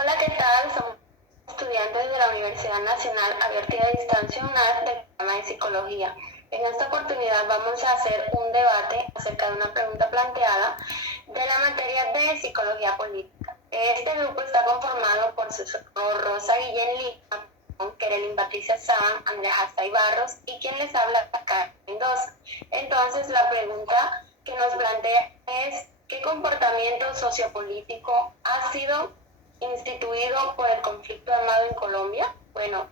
Hola, ¿qué tal? Somos estudiantes de la Universidad Nacional Abierta y a Distancia UNAD del programa de Psicología. En esta oportunidad vamos a hacer un debate acerca de una pregunta planteada de la materia de Psicología Política. Este grupo está conformado por Rosa Guillén Lima, Kerelin Patricia Saban, Andrea Hastay Barros y quien les habla, Karen Mendoza. Entonces, la pregunta que nos plantea es: ¿qué comportamiento sociopolítico ha sido instituido por el conflicto armado en Colombia? Bueno,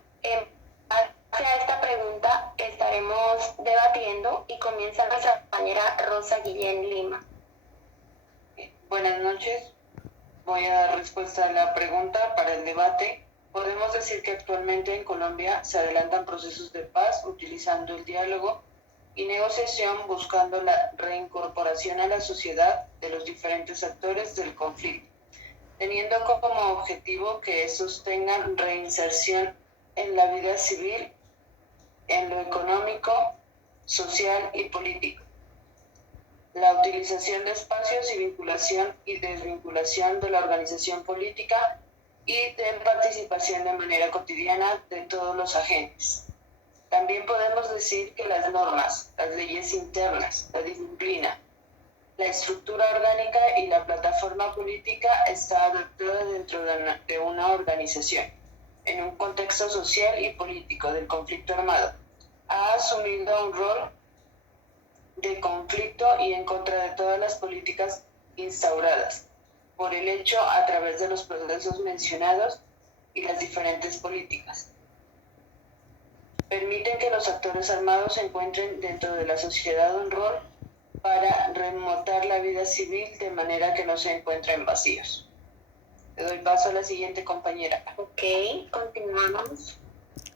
base a esta pregunta estaremos debatiendo y comienza nuestra compañera Rosa Guillén Lima. Buenas noches. Voy a dar respuesta a la pregunta para el debate. Podemos decir que actualmente en Colombia se adelantan procesos de paz utilizando el diálogo y negociación, buscando la reincorporación a la sociedad de los diferentes actores del conflicto, teniendo como objetivo que estos tengan reinserción en la vida civil, en lo económico, social y político. La utilización de espacios y vinculación y desvinculación de la organización política y de participación de manera cotidiana de todos los agentes. También podemos decir que las normas, las leyes internas, la disciplina, la estructura orgánica y la plataforma política está adaptada dentro de una organización, en un contexto social y político del conflicto armado. Ha asumido un rol de conflicto y en contra de todas las políticas instauradas por el hecho a través de los procesos mencionados y las diferentes políticas. Permiten que los actores armados encuentren dentro de la sociedad un rol para remontar la vida civil de manera que no se encuentren vacíos. Le doy paso a la siguiente compañera. Ok, continuamos.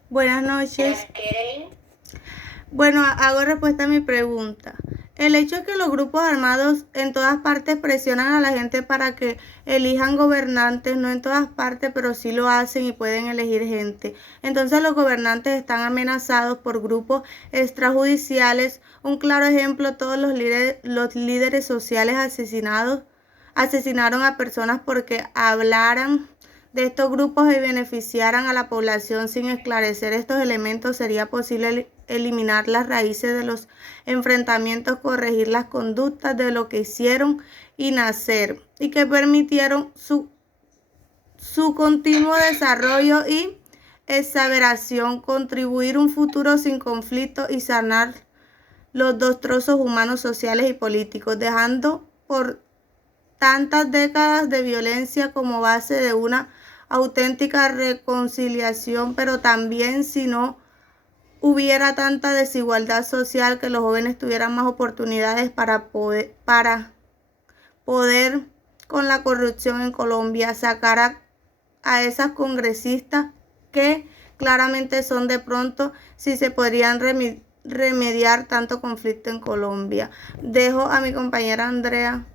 Buenas noches. Kerelin. Bueno, hago respuesta a mi pregunta. El hecho es que los grupos armados en todas partes presionan a la gente para que elijan gobernantes, no en todas partes, pero sí lo hacen y pueden elegir gente. Entonces los gobernantes están amenazados por grupos extrajudiciales. Un claro ejemplo, todos los líderes sociales asesinaron a personas porque hablaran de estos grupos y beneficiaran a la población. Sin esclarecer estos elementos, sería posible eliminar las raíces de los enfrentamientos, corregir las conductas de lo que hicieron y nacer y que permitieron su continuo desarrollo y exageración, contribuir un futuro sin conflicto y sanar los destrozos humanos, sociales y políticos, dejando por tantas décadas de violencia como base de una auténtica reconciliación, pero también si no hubiera tanta desigualdad social, que los jóvenes tuvieran más oportunidades para poder con la corrupción en Colombia, sacar a esas congresistas que claramente son de pronto si se podrían remediar tanto conflicto en Colombia. Dejo a mi compañera Andrea.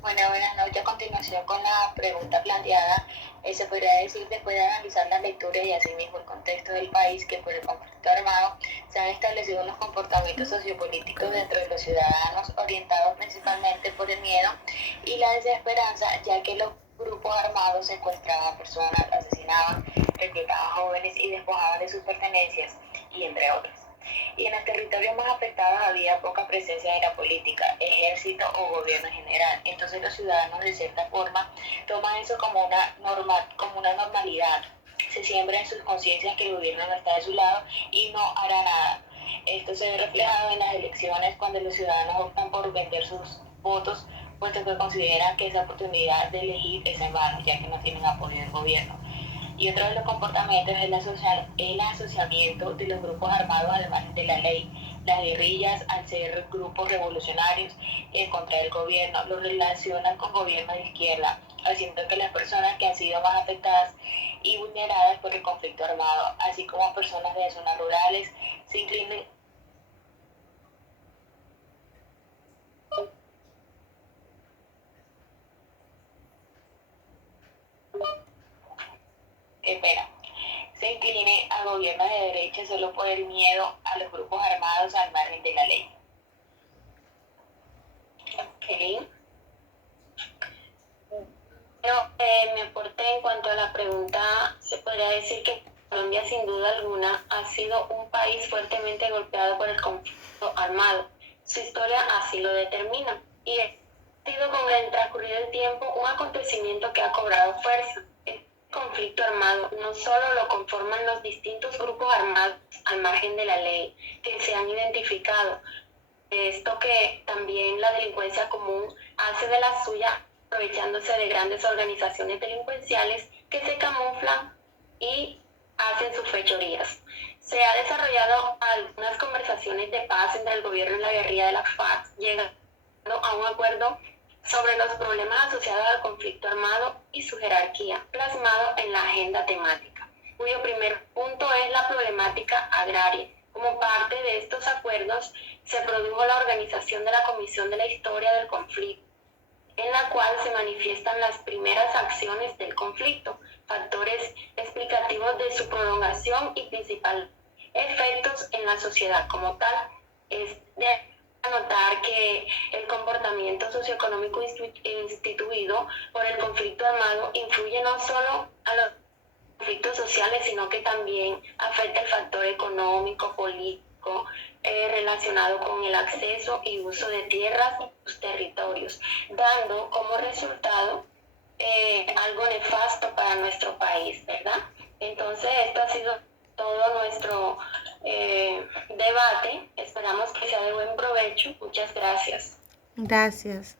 Bueno, buenas noches. A continuación con la pregunta planteada, se podría decir, después de analizar las lecturas y asimismo el contexto del país, que por el conflicto armado se han establecido unos comportamientos sociopolíticos dentro de los ciudadanos orientados principalmente por el miedo y la desesperanza, ya que los grupos armados secuestraban personas, asesinaban, reclutaban jóvenes y despojaban de sus pertenencias, y entre otros. Y en los territorios más afectados había poca presencia de la política, ejército o gobierno en general. Entonces los ciudadanos de cierta forma toman eso como una normalidad. Se siembra en sus conciencias que el gobierno no está de su lado y no hará nada. Esto se ve reflejado en las elecciones cuando los ciudadanos optan por vender sus votos, puesto que consideran que esa oportunidad de elegir es en vano, ya que no tienen apoyo del gobierno. Y otro de los comportamientos es el asociamiento de los grupos armados al margen de la ley. Las guerrillas, al ser grupos revolucionarios contra el gobierno, los relacionan con gobiernos de izquierda, haciendo que las personas que han sido más afectadas y vulneradas por el conflicto armado, así como personas de zonas rurales, se inclinen se incline a gobiernos de derecha solo por el miedo a los grupos armados al margen de la ley. Ok. mi aporte en cuanto a la pregunta, se podría decir que Colombia sin duda alguna ha sido un país fuertemente golpeado por el conflicto armado. Su historia así lo determina y ha sido con el transcurrir del tiempo un acontecimiento que ha cobrado fuerza. El conflicto armado no solo lo conforman los distintos grupos armados al margen de la ley que se han identificado, esto que también la delincuencia común hace de la suya aprovechándose de grandes organizaciones delincuenciales que se camuflan y hacen sus fechorías. Se ha desarrollado algunas conversaciones de paz entre el gobierno y la guerrilla de la FARC, llegando a un acuerdo sobre los problemas asociados al conflicto armado y su jerarquía, plasmado en la agenda temática, cuyo primer punto es la problemática agraria. Como parte de estos acuerdos, se produjo la organización de la Comisión de la Historia del Conflicto, en la cual se manifiestan las primeras acciones del conflicto, factores explicativos de su prolongación y principales efectos en la sociedad como tal. Es de anotar que el comportamiento socioeconómico instituido por el conflicto armado influye no solo a los conflictos sociales, sino que también afecta el factor económico, político, relacionado con el acceso y uso de tierras y sus territorios, dando como resultado algo nefasto para nuestro país, ¿verdad? Entonces, esto ha sido todo nuestro debate. Esperamos que sea de buen provecho. Muchas gracias. Gracias.